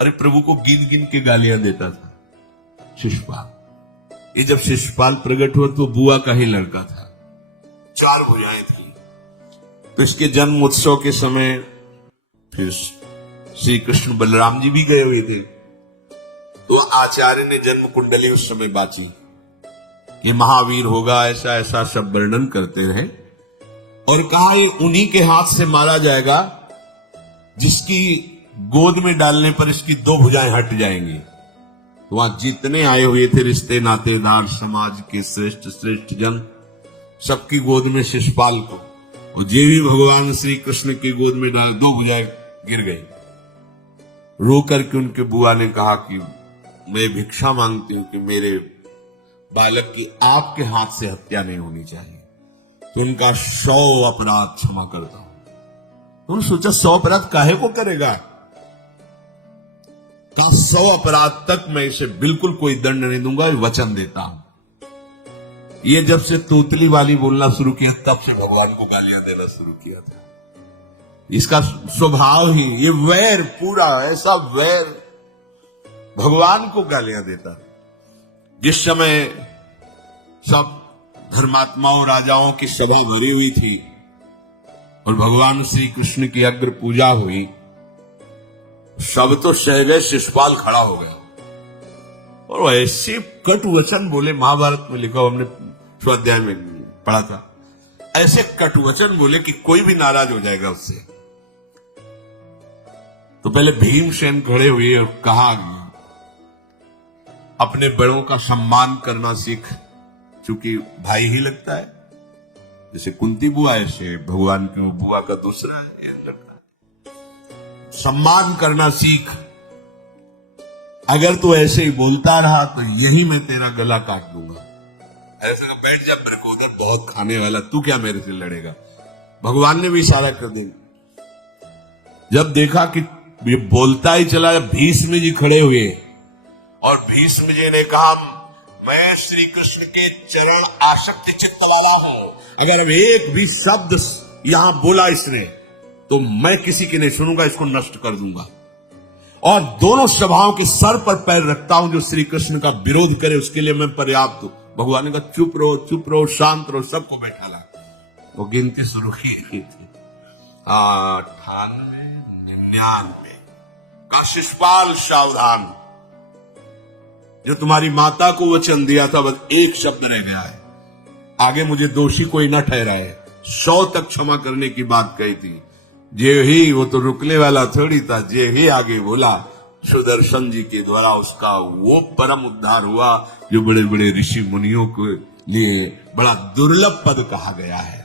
अरे प्रभु को गिन गिन के गालियां देता था शिशुपाल। ये जब शिशुपाल प्रकट हुआ तो बुआ का ही लड़का था, 4 भुजाएं थी। तो इसके जन्म उत्सव के समय फिर श्री कृष्ण बलराम जी भी गए हुए थे। तो आचार्य ने जन्म कुंडली उस समय बाची, ये महावीर होगा, ऐसा ऐसा सब वर्णन करते रहे और कहा ये उन्हीं के हाथ से मारा जाएगा जिसकी गोद में डालने पर इसकी 2 भुजाएं हट जाएंगी। तो वहां जितने आए हुए थे रिश्ते नातेदार, समाज के श्रेष्ठ श्रेष्ठ जन, सबकी गोद में शिशुपाल को, और जे भी भगवान श्री कृष्ण की गोद में डाल 2 भुजाएं गिर गई। रो करके उनके बुआ ने कहा कि मैं भिक्षा मांगती हूं कि मेरे बालक की आपके हाथ से हत्या नहीं होनी चाहिए, तो उनका 100 अपराध क्षमा करता हूं। तो उन्होंने सोचा 100 अपराध काहे को करेगा, का 100 अपराध तक मैं इसे बिल्कुल कोई दंड नहीं दूंगा, वचन देता हूं। ये जब से तोतली वाली बोलना शुरू किया तब से भगवान को गालियां देना शुरू किया था। इसका स्वभाव ही ये वैर, पूरा ऐसा वैर, भगवान को गालियां देता। जिस समय सब धर्मात्माओं राजाओं की सभा भरी हुई थी और भगवान श्री कृष्ण की अग्र पूजा हुई, सब तो सहज शिशुपाल खड़ा हो गया और ऐसे कटु वचन बोले, महाभारत में लिखा, हमने स्वाध्याय में पढ़ा था, ऐसे कटु वचन बोले कि कोई भी नाराज हो जाएगा उससे। तो पहले भीमसेन खड़े हुए और कहा अपने बड़ों का सम्मान करना सीख, चूंकि भाई ही लगता है, जैसे कुंती बुआ ऐसे भगवान की बुआ का दूसरा है लड़का, सम्मान करना सीख। अगर तू ऐसे ही बोलता रहा तो यही मैं तेरा गला काट दूंगा। ऐसा बैठ जा मेरे को उधर, बहुत खाने वाला, तू क्या मेरे से लड़ेगा। भगवान ने भी इशारा कर दिया। जब देखा कि ये बोलता ही चला, भीष्म जी खड़े हुए और भीष्म जी ने कहा मैं श्री कृष्ण के चरण आसक्त चित्त वाला हूं, अगर अब एक भी शब्द यहां बोला इसने तो मैं किसी की नहीं सुनूंगा, इसको नष्ट कर दूंगा। और दोनों सभाओं के सर पर पैर रखता हूं, जो श्री कृष्ण का विरोध करे उसके लिए मैं पर्याप्त हूं। भगवान ने कहा चुप रहो, शांत रहो, सबको बैठा ला। वो गिनती शुरू की थी 98, 99 का शिशुपाल सावधान, जो तुम्हारी माता को वचन दिया था बस एक शब्द रह गया है, आगे मुझे दोषी कोई न ठहराए। 100 तक क्षमा करने की बात कही थी, जे ही वो तो रुकने वाला थोड़ी था, जे ही आगे बोला सुदर्शन जी के द्वारा उसका वो परम उद्धार हुआ जो बड़े बड़े ऋषि मुनियों के लिए बड़ा दुर्लभ पद कहा गया है।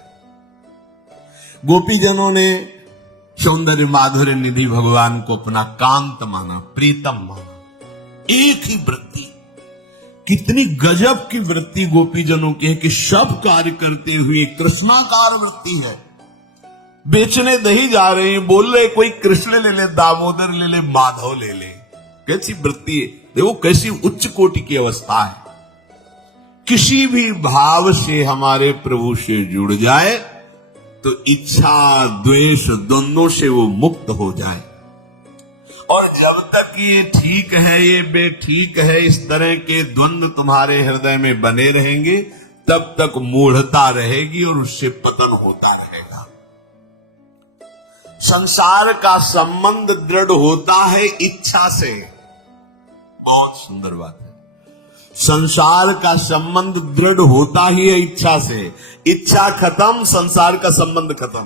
गोपीजनों ने सौंदर्य माधुर्य निधि भगवान को अपना कांत माना, प्रीतम माना। एक ही वृत्ति, कितनी गजब की वृत्ति गोपीजनों की है कि सब कार्य करते हुए कृष्णाकार वृत्ति है। बेचने दही जा रहे हैं, बोल रहे कोई कृष्ण ले ले, दामोदर ले ले, माधव ले ले। कैसी वृत्ति है, देखो कैसी उच्च कोटि की अवस्था है। किसी भी भाव से हमारे प्रभु से जुड़ जाए तो इच्छा द्वेष दोनों से वो मुक्त हो जाए। और जब तक ये ठीक है ये बेठीक है, इस तरह के द्वंद्व तुम्हारे हृदय में बने रहेंगे, तब तक मूढ़ता रहेगी और उससे पतन होता रहेगा। संसार का संबंध दृढ़ होता है इच्छा से। बहुत सुंदर बात है, संसार का संबंध दृढ़ होता ही है इच्छा से। इच्छा खत्म, संसार का संबंध खत्म।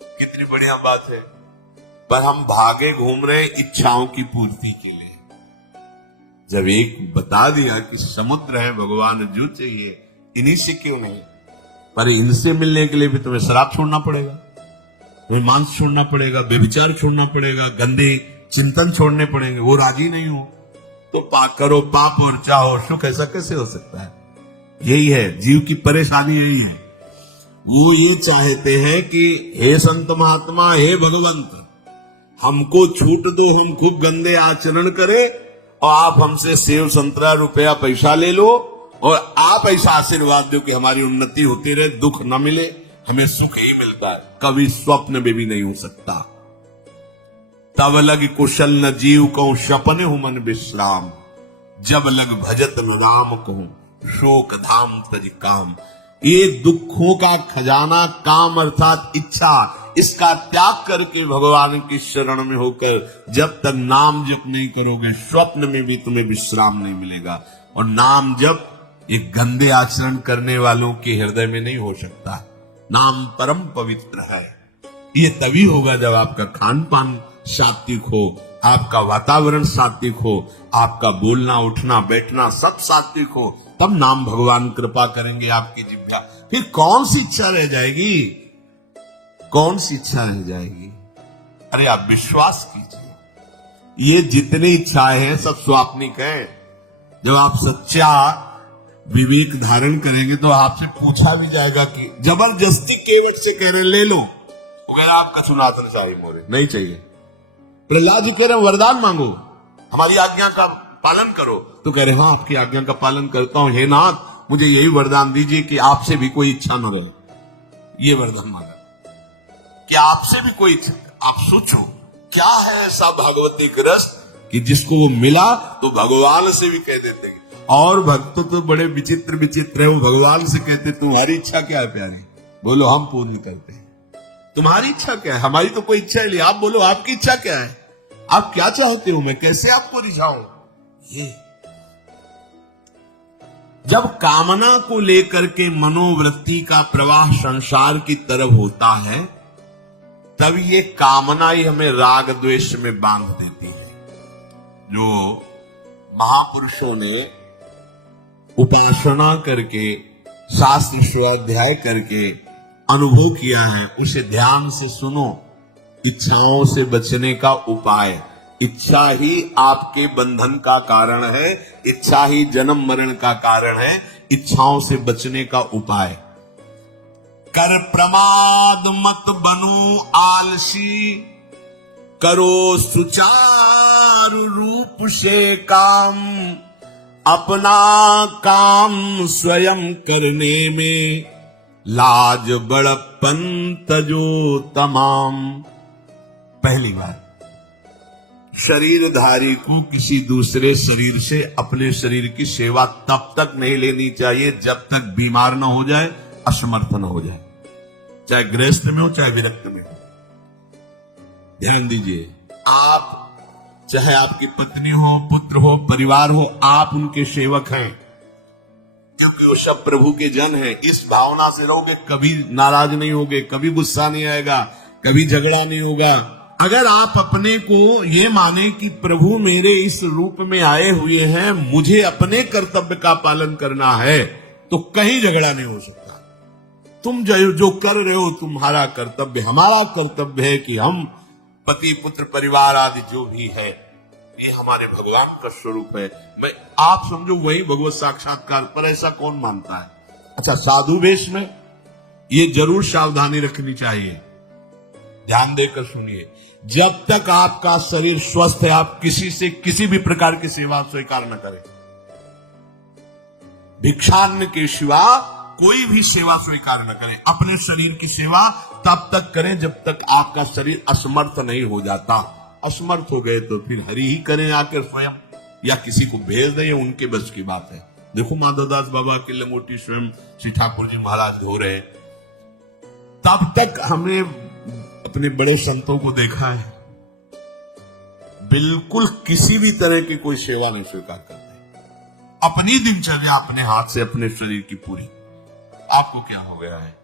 कितनी बढ़िया बात है। पर हम भागे घूम रहे इच्छाओं की पूर्ति के लिए। जब एक बता दिया कि समुद्र है भगवान, जो चाहिए इन्हीं से क्यों नहीं, पर इनसे मिलने के लिए भी तुम्हें शराब छोड़ना पड़ेगा, तुम्हें मांस छोड़ना पड़ेगा, व्यभिचार छोड़ना पड़ेगा, गंदे चिंतन छोड़ने पड़ेंगे। वो राजी नहीं हो तो करो पाप और चाहो सुख। ऐसा कैसे हो सकता है? यही है जीव की परेशानी, यही है। वो ये चाहते हैं कि हे संत महात्मा, हे भगवंत, हमको छूट दो, हम खूब गंदे आचरण करें और आप हमसे सेव संतरा रुपया पैसा ले लो और आप ऐसा आशीर्वाद दो कि हमारी उन्नति होती रहे, दुख न मिले, हमें सुख ही मिलता है। कभी स्वप्न में भी नहीं हो सकता। तब लग कुशल न जीव कहूं सपने हूं मन विश्राम, जब लग भजत न राम कहूं शोक धाम तज काम। ये दुखों का खजाना काम अर्थात इच्छा, इसका त्याग करके भगवान की शरण में होकर जब तक नाम जप नहीं करोगे स्वप्न में भी तुम्हें विश्राम नहीं मिलेगा। और नाम जप एक गंदे आचरण करने वालों के हृदय में नहीं हो सकता। नाम परम पवित्र है। ये तभी होगा जब आपका खान पान सात्विक हो, आपका वातावरण सात्विक हो, आपका बोलना उठना बैठना सब सात्विक हो, तब नाम भगवान कृपा करेंगे आपकी जिह्वा। फिर कौन सी इच्छा रह जाएगी, कौन सी इच्छा रह जाएगी? अरे आप विश्वास कीजिए, ये जितनी इच्छाएं हैं सब स्वाप्निक हैं। जब आप सच्चा विवेक धारण करेंगे तो आपसे पूछा भी जाएगा कि जबरदस्ती केवट से कह रहे ले लो, वो कह रहे आपका सनातन सारी मोरे नहीं चाहिए। प्रहलाद जी कह रहे वरदान मांगो, हमारी आज्ञा का पालन करो, तो कह रहे हाँ आपकी आज्ञा का पालन करता हूं, हे नाथ मुझे यही वरदान दीजिए कि आपसे भी कोई इच्छा न रहे। ये वरदान मांगा कि आपसे भी कोई इच्छा। आप सोचो क्या है ऐसा भागवत रस कि जिसको वो मिला तो भगवान से भी कह देते। और भक्त तो बड़े विचित्र विचित्र है, वो भगवान से कहते तुम्हारी इच्छा क्या है प्यारे, बोलो हम पूर्ण करते हैं। तुम्हारी इच्छा क्या है, हमारी तो कोई इच्छा नहीं, आप बोलो आपकी इच्छा क्या है, आप क्या चाहते हो, मैं कैसे आपको रिझाऊं। ये जब कामना को लेकर के मनोवृत्ति का प्रवाह संसार की तरफ होता है तब ये कामना ही हमें राग द्वेष में बांध देती है। जो महापुरुषों ने उपासना करके शास्त्र स्वाध्याय करके अनुभव किया है उसे ध्यान से सुनो। इच्छाओं से बचने का उपाय, इच्छा ही आपके बंधन का कारण है, इच्छा ही जन्म मरण का कारण है। इच्छाओं से बचने का उपाय, कर प्रमाद मत बनो आलसी, करो सुचारु रूप से काम, अपना काम स्वयं करने में लाज बड़प्पन तजो तमाम। पहली बात, शरीरधारी को किसी दूसरे शरीर से अपने शरीर की सेवा तब तक नहीं लेनी चाहिए जब तक बीमार न हो जाए, असमर्थ न हो जाए, चाहे गृहस्थ में हो चाहे विरक्त में हो। ध्यान दीजिए, आप चाहे आपकी पत्नी हो, पुत्र हो, परिवार हो, आप उनके सेवक हैं क्योंकि वो सब प्रभु के जन हैं। इस भावना से रहोगे कभी नाराज नहीं होगे, कभी गुस्सा नहीं आएगा, कभी झगड़ा नहीं होगा। अगर आप अपने को ये माने कि प्रभु मेरे इस रूप में आए हुए हैं, मुझे अपने कर्तव्य का पालन करना है, तो कहीं झगड़ा नहीं हो सकता। तुम जो कर रहे हो तुम्हारा कर्तव्य, हमारा कर्तव्य है कि हम पति पुत्र परिवार आदि जो भी है ये हमारे भगवान का स्वरूप है। मैं आप समझो वही भगवत साक्षात्कार, पर ऐसा कौन मानता है। अच्छा, साधु वेश में ये जरूर सावधानी रखनी चाहिए, ध्यान देकर सुनिए। जब तक आपका शरीर स्वस्थ है आप किसी से किसी भी प्रकार की सेवा स्वीकार न करें। भिक्षान्न के सिवा कोई भी सेवा स्वीकार न करें। अपने शरीर की सेवा तब तक करें जब तक आपका शरीर असमर्थ नहीं हो जाता। असमर्थ हो गए तो फिर हरि ही करें आकर स्वयं, या किसी को भेज दें, उनके बस की बात है। देखो माधवदास बाबा की लंगोटी स्वयं श्री ठाकुर जी महाराज धो रहे। तब तक हमने अपने बड़े संतों को देखा है बिल्कुल किसी भी तरह की कोई सेवा नहीं स्वीकार करते। अपनी दिनचर्या अपने हाथ से अपने शरीर की पूरी। आपको क्या हो गया है,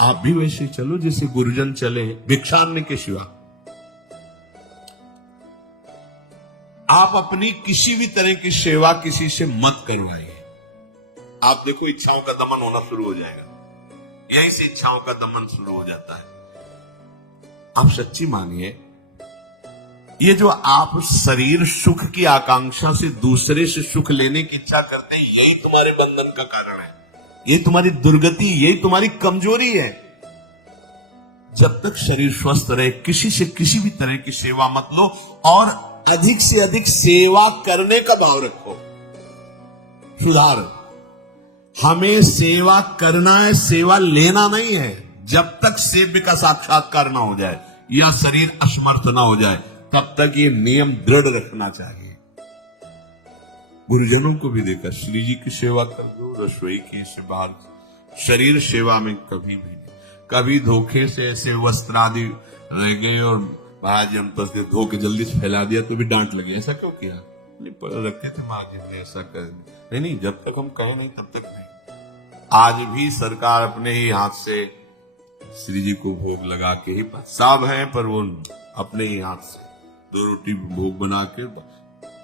आप भी वैसे चलो जैसे गुरुजन चले, भिक्षान्न के सिवा। आप अपनी किसी भी तरह की सेवा किसी से मत करवाइए। आप देखो इच्छाओं का दमन होना शुरू हो जाएगा, यहीं से इच्छाओं का दमन शुरू हो जाता है। आप सच्ची मानिए, ये जो आप शरीर सुख की आकांक्षा से दूसरे से सुख लेने की इच्छा करते हैं, यही तुम्हारे बंधन का कारण है, यही तुम्हारी दुर्गति, यही तुम्हारी कमजोरी है। जब तक शरीर स्वस्थ रहे किसी से किसी भी तरह की सेवा मत लो, और अधिक से अधिक सेवा करने का भाव रखो। सुधार, हमें सेवा करना है, सेवा लेना नहीं है। जब तक सेव्य का साक्षात्कार ना हो जाए या शरीर असमर्थ ना हो जाए तब तक ये नियम दृढ़ रखना चाहिए। गुरुजनों को भी देखा, श्री जी की सेवा कर दो, रसोई की से बाहर, शरीर सेवा में कभी भी नहीं। कभी धोखे से ऐसे वस्त्र आदि रह गए और महाराज जी हम तो धो के जल्दी से फैला दिया तो भी डांट लगी, ऐसा क्यों किया? नहीं, रखे थे महाराज जी ने ऐसा कर, नहीं, जब तक हम कहें नहीं तब तक नहीं। आज भी सरकार अपने ही हाथ से श्री जी को भोग लगा के ही, सब है पर वो अपने ही हाथ से 2 रोटी भोग बना के।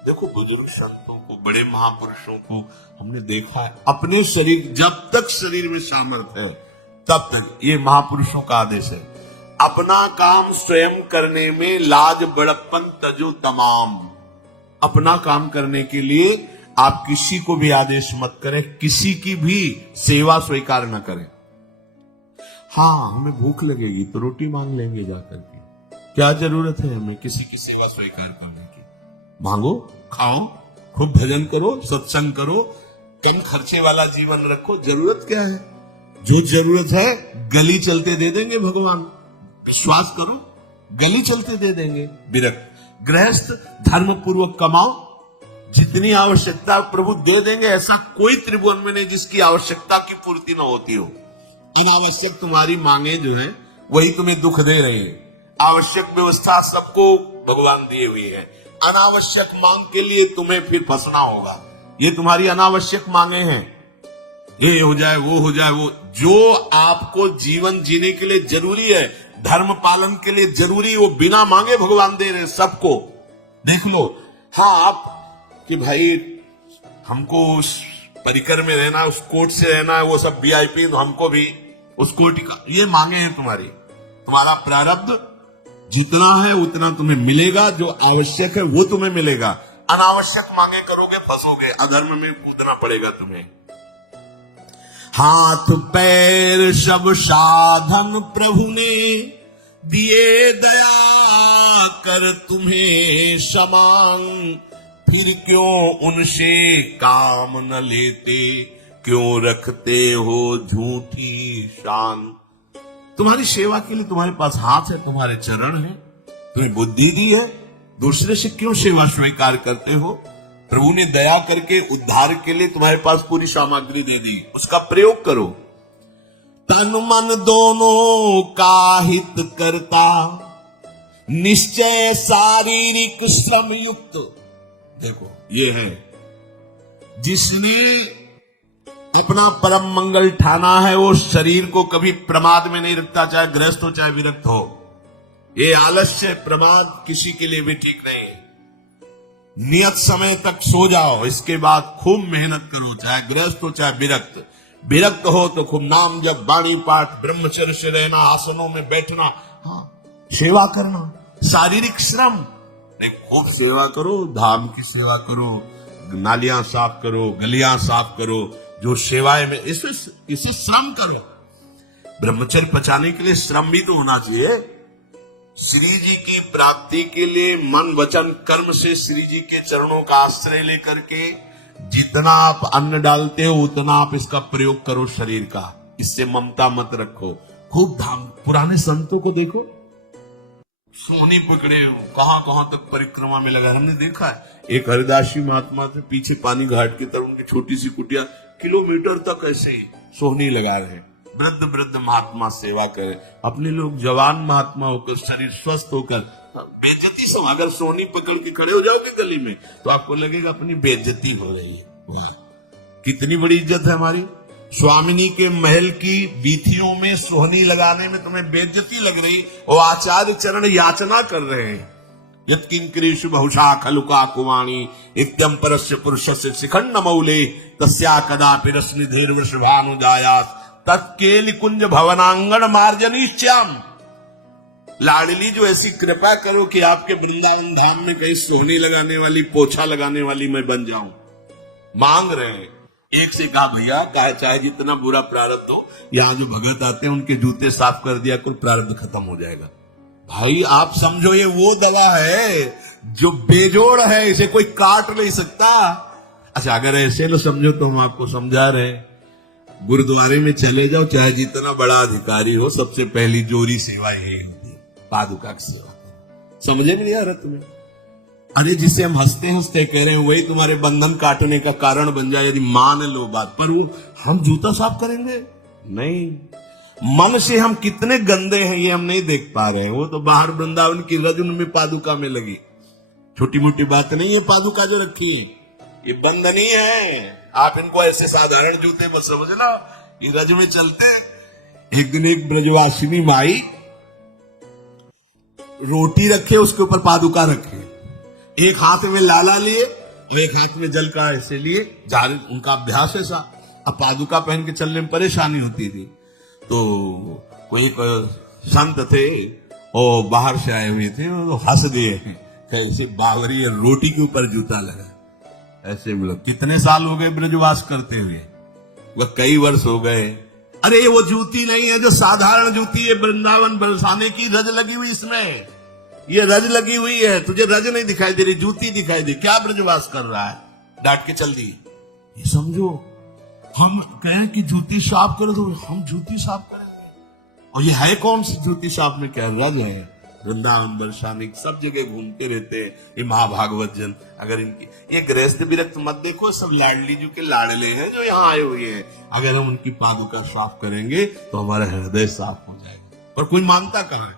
देखो बुजुर्ग संतों को, बड़े महापुरुषों को हमने देखा है, अपने शरीर, जब तक शरीर में सामर्थ्य है तब तक, ये महापुरुषों का आदेश है, अपना काम स्वयं करने में लाज बड़प्पन तजो तमाम। अपना काम करने के लिए आप किसी को भी आदेश मत करें, किसी की भी सेवा स्वीकार न करें। हाँ, हमें भूख लगेगी तो रोटी मांग लेंगे जाकर के, क्या जरूरत है हमें किसी की सेवा स्वीकार करने की? मांगो, खाओ, खूब भजन करो, सत्संग करो, कम खर्चे वाला जीवन रखो। जरूरत क्या है? जो जरूरत है गली चलते दे देंगे भगवान, विश्वास करो, गली चलते दे देंगे। विरक्त गृहस्थ धर्म पूर्वक कमाओ, जितनी आवश्यकता प्रभु दे देंगे। ऐसा कोई त्रिभुवन में नहीं जिसकी आवश्यकता की पूर्ति न होती हो। अनावश्यक तुम्हारी मांगे जो है वही तुम्हें दुख दे रहे हैं। आवश्यक व्यवस्था सबको भगवान दिए हुई है, अनावश्यक मांग के लिए तुम्हें फिर फंसना होगा। ये तुम्हारी अनावश्यक मांगे हैं, ये हो जाए वो हो जाए वो, जो आपको जीवन जीने के लिए जरूरी है, धर्म पालन के लिए जरूरी, वो बिना मांगे भगवान दे रहे हैं सबको। देख लो, हाँ आप कि भाई हमको उस परिकर में रहना, उस कोर्ट से रहना है, वो सब VIP, तो हमको भी उस कोर्ट का, ये मांगे हैं तुम्हारी। तुम्हारा प्रारब्ध जितना है उतना तुम्हें मिलेगा, जो आवश्यक है वो तुम्हें मिलेगा। अनावश्यक मांगे करोगे फंसोगे, अधर्म में कूदना पड़ेगा तुम्हें। हाथ पैर सब साधन प्रभु ने दिए, दया कर तुम्हें समान, फिर क्यों उनसे काम न लेते, क्यों रखते हो झूठी शान। तुम्हारी सेवा के लिए तुम्हारे पास हाथ है, तुम्हारे चरण है, तुम्हें बुद्धि दी है, दूसरे से क्यों सेवा स्वीकार करते हो? प्रभु ने दया करके उद्धार के लिए तुम्हारे पास पूरी सामग्री दे दी, उसका प्रयोग करो। तन मन दोनों का हित करता, निश्चय शारीरिक श्रम युक्त। देखो ये है, जिसने अपना परम मंगल ठाना है वो शरीर को कभी प्रमाद में नहीं रखता, चाहे गृहस्थ हो चाहे विरक्त हो। ये आलस्य प्रमाद किसी के लिए भी ठीक नहीं है। नियत समय तक सो जाओ, इसके बाद खूब मेहनत करो, चाहे गृहस्थ हो चाहे विरक्त। विरक्त हो तो खूब नाम जप, वाणी पाठ, ब्रह्मचर्य से रहना, आसनों में बैठना, हाँ सेवा करना, शारीरिक श्रम नहीं, खूब सेवा करो, धाम की सेवा करो, नालियां साफ करो, गलियां साफ करो, जो सेवाएं में इसे श्रम करो। ब्रह्मचर्य पचाने के लिए श्रम भी तो होना चाहिए। श्री जी की प्राप्ति के लिए मन वचन कर्म से श्री जी के चरणों का आश्रय लेकर के जितना आप अन्न डालते हो उतना आप इसका प्रयोग करो शरीर का। इससे ममता मत रखो। खूब धाम, पुराने संतों को देखो, सोनी पकड़े हो, कहां कहां तक परिक्रमा में लगा। हमने देखा है एक हरिदासी महात्मा थे, पीछे पानी घाट की तरफ उनकी छोटी सी कुटिया, किलोमीटर तक ऐसे ही सोहनी लगा रहे। वृद्ध वृद्ध महात्मा सेवा करे, अपने लोग जवान महात्मा होकर, शरीर स्वस्थ होकर, बेइज्जती से अगर सोहनी पकड़ के खड़े हो जाओगे गली में तो आपको लगेगा अपनी बेइज्जती हो रही है। कितनी बड़ी इज्जत है हमारी। स्वामिनी के महल की वीथियों में सोहनी लगाने में तुम्हें बेइज्जती लग रही, और आचार्य चरण याचना कर रहे हैं। यत्किंकरीषु बहुशा खलुका कुवाणी इत्यम परस्य पुरुषस्य शिखंड मौले तस्या कदापि रश्मिधीर वृषभानुजायास तत्केलि कुंज भवनांगण मार्जनीश्याम। लाडली जो ऐसी कृपा करो कि आपके वृंदावन धाम में कहीं सोहनी लगाने वाली, पोछा लगाने वाली मैं बन जाऊं। मांग रहे हैं। एक से कहा भैया चाहे जितना बुरा प्रारब्ध हो, यहाँ जो भगत आते हैं उनके जूते साफ कर दिया, कुल प्रारब्ध खत्म हो जाएगा। भाई आप समझो ये वो दवा है जो बेजोड़ है, इसे कोई काट नहीं सकता। अच्छा अगर ऐसे न समझो तो हम आपको समझा रहे हैं, गुरुद्वारे में चले जाओ, चाहे जितना बड़ा अधिकारी हो, सबसे पहली जोरी सेवा यही होती है, पादुका की सेवा। समझे नहीं आ रहा तुम्हें? अरे जिसे हम हंसते हंसते कह रहे हैं वही तुम्हारे बंधन काटने का कारण बन जाए, यदि मान लो बात। पर वो हम जूता साफ करेंगे? नहीं। मन से हम कितने गंदे हैं ये हम नहीं देख पा रहे हैं। वो तो बाहर वृंदावन की रजन में पादुका में लगी, छोटी मोटी बात नहीं है। पादुका जो रखी है ये बंधनी है। आप इनको ऐसे साधारण जूते मत समझना, ये रज में चलते हैं। एक दिन एक ब्रजवासिनी माई रोटी रखे, उसके ऊपर पादुका रखे, एक हाथ में लाला लिए और एक हाथ में जल का ऐसे लिए, जाहिर उनका अभ्यास ऐसा। अब पादुका पहन के चलने में परेशानी होती थी। तो कोई संत थे और बाहर से आए हुए थे, वो हंस दिए, कैसे बावरी रोटी के ऊपर जूता लगा। ऐसे बोला कितने साल हो गए ब्रजवास करते हुए? वह कई वर्ष हो गए। अरे ये वो जूती नहीं है जो साधारण जूती है वृंदावन बरसाने की, रज लगी हुई इसमें, ये रज लगी हुई है। तुझे रज नहीं दिखाई दे रही, जूती दिखाई दे। क्या ब्रजवास कर रहा है? डांट के चल दी। ये समझो, हम कहें कि जूती साफ करो तो हम जूती साफ करेंगे, और ये है कौन सी जूती साफ में? क्या रज है? वृंदावन बरसाने सब जगह घूमते रहते हैं ये महाभागवत जन। अगर इनकी ये गृहस्थ विरक्त मत देखो, सब लाडली जी के लाडले हैं जो यहाँ आए हुए हैं। अगर हम उनकी पादुका साफ करेंगे तो हमारा हृदय साफ हो जाएगा। पर कोई मानता कहाँ है?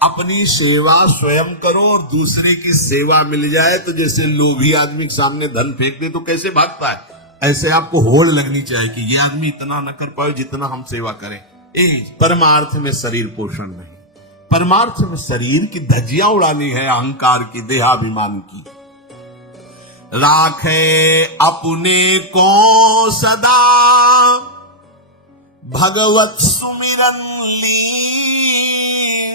अपनी सेवा स्वयं करो और दूसरे की सेवा मिल जाए तो जैसे लोभी आदमी के सामने धन फेंक दे तो कैसे भागता है, ऐसे आपको होड़ लगनी चाहिए कि ये आदमी इतना न कर पाए जितना हम सेवा करें। परमार्थ में शरीर पोषण नहीं, परमार्थ में शरीर की धज्जियां उड़ानी है, अहंकार की, देहाभिमान की। राखे अपने को सदा भगवत सुमिरन लीन,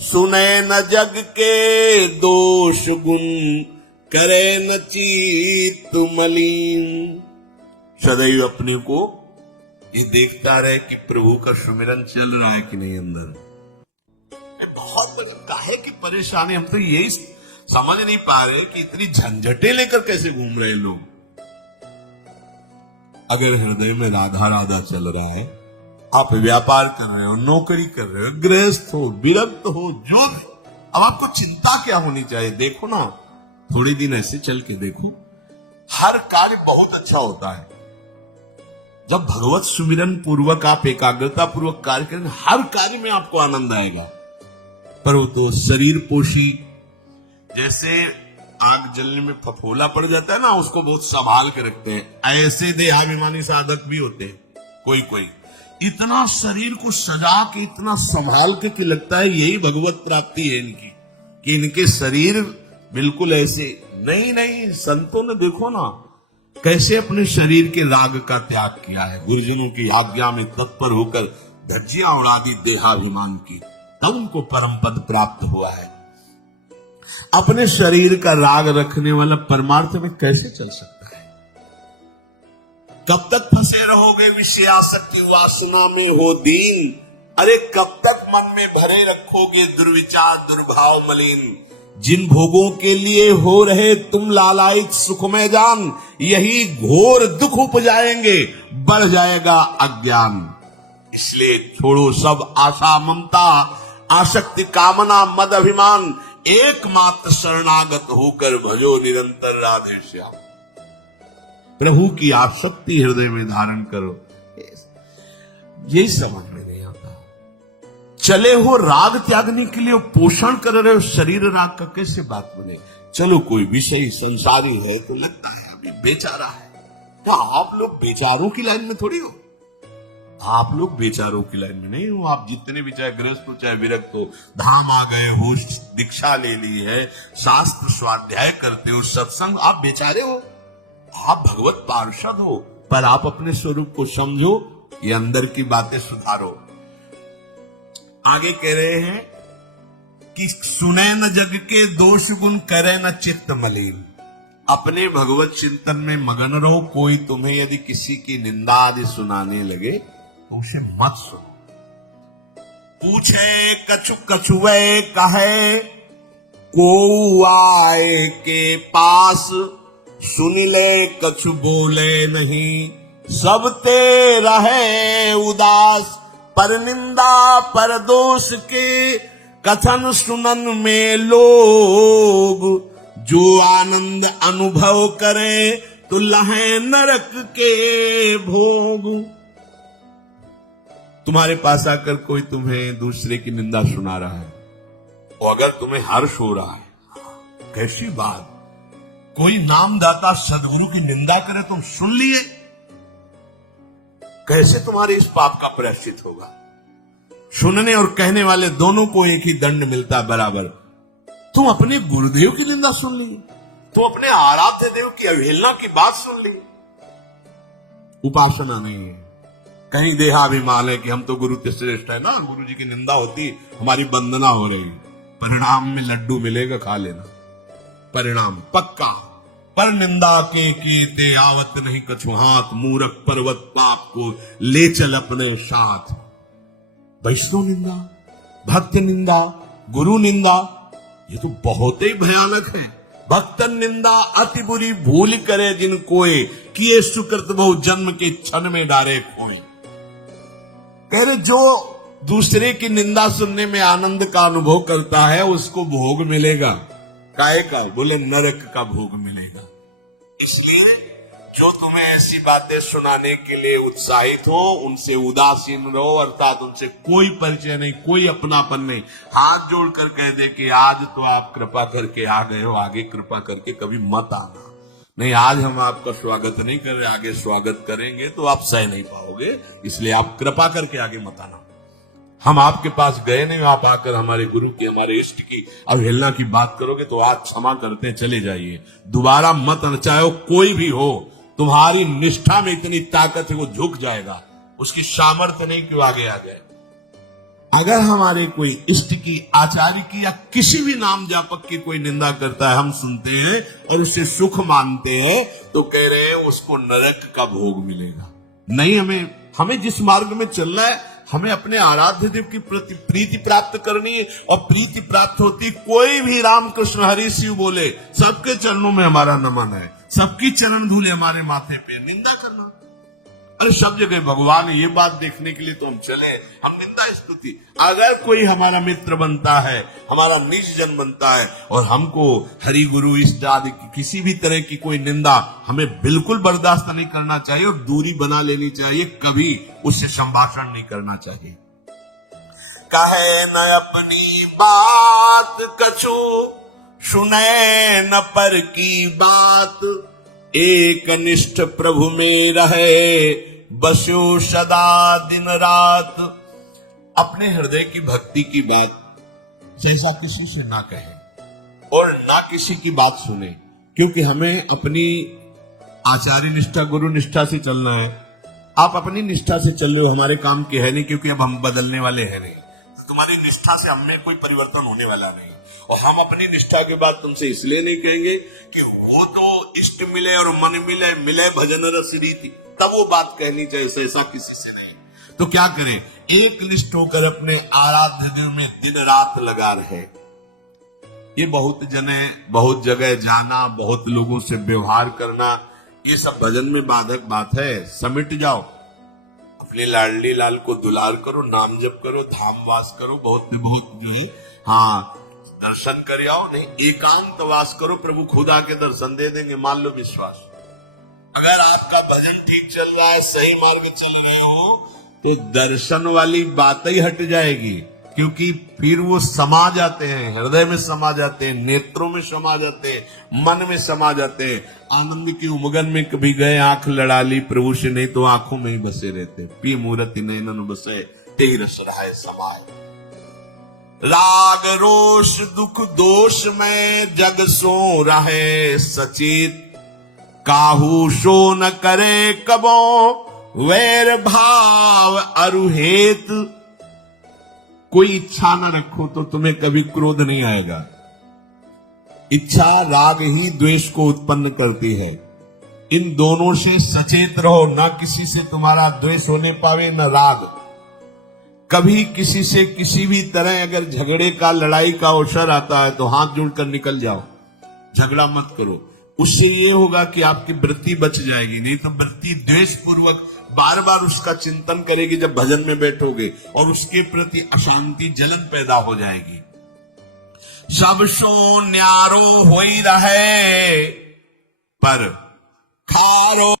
सुने न जग के दोष गुण, करे न चित्त मलिन। सदैव अपने को ये देखता रहे कि प्रभु का सुमिरन चल रहा है कि नहीं अंदर। बहुत काहे की परेशानी, हम तो यही समझ नहीं पा रहे कि इतनी झंझटें लेकर कैसे घूम रहे लोग। अगर हृदय में राधा राधा चल रहा है, आप व्यापार कर रहे हो, नौकरी कर रहे हो, गृहस्थ हो, विरक्त हो, जो भी, अब आपको चिंता क्या होनी चाहिए? देखो ना, थोड़े दिन ऐसे चल के देखो, हर कार्य बहुत अच्छा होता है जब भगवत सुमिरन पूर्वक आप एकाग्रता पूर्वक कार्य करें। हर कार्य में आपको आनंद आएगा। पर वो तो शरीर पोषी, जैसे आग जलने में फफोला पड़ जाता है ना, उसको बहुत संभाल के रखते हैं, ऐसे देहाभिमानी साधक भी होते हैं। कोई इतना शरीर को सजा के, इतना संभाल के कि लगता है यही भगवत प्राप्ति है इनकी, कि इनके शरीर बिल्कुल ऐसे नहीं। संतों ने देखो ना कैसे अपने शरीर के राग का त्याग किया है, गुरुजनों की आज्ञा में तत्पर होकर धज्जियां उड़ा दी देहाभिमान की, तब उनको परम पद प्राप्त हुआ है। अपने शरीर का राग रखने वाला परमार्थ में कैसे चल सकता है? कब तक फंसे रहोगे विषयासक्ति वासना में हो दीन? अरे कब तक मन में भरे रखोगे दुर्विचार दुर्भाव मलिन? जिन भोगों के लिए हो रहे तुम लालायित सुखमय जान, यही घोर दुख उपजाएंगे, बढ़ जाएगा अज्ञान। इसलिए छोड़ो सब आशा ममता, आसक्ति कामना मद अभिमान, एकमात्र शरणागत होकर भजो निरंतर राधे श्याम। प्रभु की आसक्ति हृदय में धारण करो। यही समझ में नहीं आता। चले हो राग त्यागने के लिए, पोषण कर रहे हो शरीर राग का, कैसे बात बने? चलो कोई विषय संसारी है तो लगता है अभी बेचारा है। क्या आप लोग बेचारों की लाइन में थोड़ी हो? आप लोग बेचारों की लाइन में नहीं हो। आप जितने भी, चाहे गृहस्थ हो चाहे विरक्त हो, धाम आ गए हो, दीक्षा ले ली है, शास्त्र स्वाध्याय करते हो, सत्संग, आप बेचारे हो, आप भगवत पार्षद हो। पर आप अपने स्वरूप को समझो, ये अंदर की बातें सुधारो। आगे कह रहे हैं कि सुने न जग के दोष गुण, करे न चित्त मलिन। अपने भगवत चिंतन में मगन रहो। कोई तुम्हें यदि किसी की निंदा आदि सुनाने लगे तो उसे मत सुनो। पूछे कछु कछुए कहे, को आए के पास, सुन ले कछु बोले नहीं, सब ते रहे उदास। पर निंदा पर दोष के, कथन सुनन में लोग, जो आनंद अनुभव करे तो लहे नरक के भोग। तुम्हारे पास आकर कोई तुम्हें दूसरे की निंदा सुना रहा है और अगर तुम्हें हर्ष हो रहा है, कैसी बात, कोई नामदाता सदगुरु की निंदा करे तुम सुन लिए, कैसे तुम्हारे इस पाप का प्रायश्चित होगा। सुनने और कहने वाले दोनों को एक ही दंड मिलता बराबर। तुम अपने गुरुदेव की निंदा सुन ली, तुम अपने आराध्य देव की अवहेलना की बात सुन ली। उपासना नहीं है, कहीं देहाभिमान है कि हम तो गुरु के श्रेष्ठ है ना, गुरु जी की निंदा होती हमारी वंदना हो रही, परिणाम में लड्डू मिलेगा, खा लेना, परिणाम पक्का। पर निंदा के कीते आवत नहीं कछु हाथ, मूरख पर्वत पाप को ले चल अपने साथ। वैष्णव निंदा, भक्त निंदा, गुरु निंदा, ये तो बहुत ही भयानक है। भक्तन निंदा अति बुरी भूल करे जिन कोय, किए सुकृत बहु जन्म के क्षण में डारे खोए। कह रहे जो दूसरे की निंदा सुनने में आनंद का अनुभव करता है उसको भोग मिलेगा, काय का, बोले नरक का भोग मिलेगा। इसलिए जो तुम्हें ऐसी बातें सुनाने के लिए उत्साहित हो उनसे उदासीन रहो, अर्थात उनसे कोई परिचय नहीं, कोई अपनापन नहीं। हाथ जोड़कर कह दे कि आज तो आप कृपा करके आ गए हो, आगे कृपा करके कभी मत आना। नहीं, आज हम आपका स्वागत नहीं कर रहे, आगे स्वागत करेंगे तो आप सह नहीं पाओगे, इसलिए आप कृपा करके आगे मत आना। हम आपके पास गए नहीं, आप आकर हमारे गुरु की, हमारे इष्ट की अवहेलना की बात करोगे तो आज क्षमा करते हैं, चले जाइए, दोबारा मत आना। चाहे कोई भी हो, तुम्हारी निष्ठा में इतनी ताकत है वो झुक जाएगा, उसकी सामर्थ्य नहीं कि वो आगे आ जाए। अगर हमारे कोई इष्ट की, आचार्य की या किसी भी नाम जापक की कोई निंदा करता है, हम सुनते हैं और उसे सुख मानते हैं, तो कह रहे हैं उसको नरक का भोग मिलेगा। नहीं, हमें जिस मार्ग में चलना है, हमें अपने आराध्य देव की प्रति प्रीति प्राप्त करनी है, और प्रीति प्राप्त होती कोई भी रामकृष्ण हरि शिव बोले, सबके चरणों में हमारा नमन है, सबकी चरण धूले हमारे माथे पे। निंदा करना, अरे सब जगह भगवान ये बात देखने के लिए तो हम चले, हम निंदा स्तुति। अगर कोई हमारा मित्र बनता है, हमारा निज जन बनता है और हमको हरि गुरु इष्ट आदि की किसी भी तरह की कोई निंदा, हमें बिल्कुल बर्दाश्त नहीं करना चाहिए और दूरी बना लेनी चाहिए, कभी उससे संभाषण नहीं करना चाहिए। कहे न अपनी बात कछु, सुने न पर की बात, एक निष्ठ प्रभु में रहे, बसो सदा दिन रात। अपने हृदय की भक्ति की बात सहसा किसी से ना कहे और ना किसी की बात सुने, क्योंकि हमें अपनी आचार्य निष्ठा, गुरु निष्ठा से चलना है। आप अपनी निष्ठा से चल रहे हो, हमारे काम के है नहीं, क्योंकि अब हम बदलने वाले हैं नहीं। तुम्हारी निष्ठा से हमें कोई परिवर्तन होने वाला नहीं, और हम अपनी निष्ठा के बाद तुमसे इसलिए नहीं कहेंगे कि वो तो इष्ट मिले और मन मिले, मिले भजन रस रीति, तब वो बात कहनी चाहिए, ऐसा किसी से नहीं। तो क्या करें, एक निष्ठ होकर अपने आराध्य देव में दिन रात लगा रहे। ये बहुत जगह जाना, बहुत लोगों से व्यवहार करना, ये सब भजन में बाधक बात है। समिट जाओ, अपने लाडली लाल को दुलार करो, नाम जप करो, धाम वास करो, बहुत जो है, हाँ, दर्शन कर आओ। नहीं, एकांत वास करो, प्रभु खुद आके दर्शन दे देंगे, मान लो विश्वास। अगर आपका भजन ठीक चल रहा है, सही मार्ग चल रहे हो, तो दर्शन वाली बात ही हट जाएगी, क्योंकि फिर वो समा जाते हैं, हृदय में समा जाते हैं, नेत्रों में समा जाते हैं, मन में समा जाते हैं। आनंद की उमगन में कभी गए, आंख लड़ा ली प्रभु से, नहीं तो आंखों में ही बसे रहते। पी मूर्ति नैनन बसे, तेहि रस रहाए समाए। राग रोष दुख दोष में जग सो रहे सचेत, काहू सो न करे कबो, वैर भाव अरुहेत। कोई इच्छा न रखो तो तुम्हें कभी क्रोध नहीं आएगा। इच्छा राग ही द्वेष को उत्पन्न करती है। इन दोनों से सचेत रहो, ना किसी से तुम्हारा द्वेष होने पावे न राग। कभी किसी से किसी भी तरह अगर झगड़े का, लड़ाई का अवसर आता है तो हाथ जोड़कर निकल जाओ, झगड़ा मत करो। उससे ये होगा कि आपकी वृत्ति बच जाएगी, नहीं तो वृत्ति द्वेष पूर्वक बार बार उसका चिंतन करेगी जब भजन में बैठोगे, और उसके प्रति अशांति, जलन पैदा हो जाएगी। सब सो न्यारो होई रहे पर खारो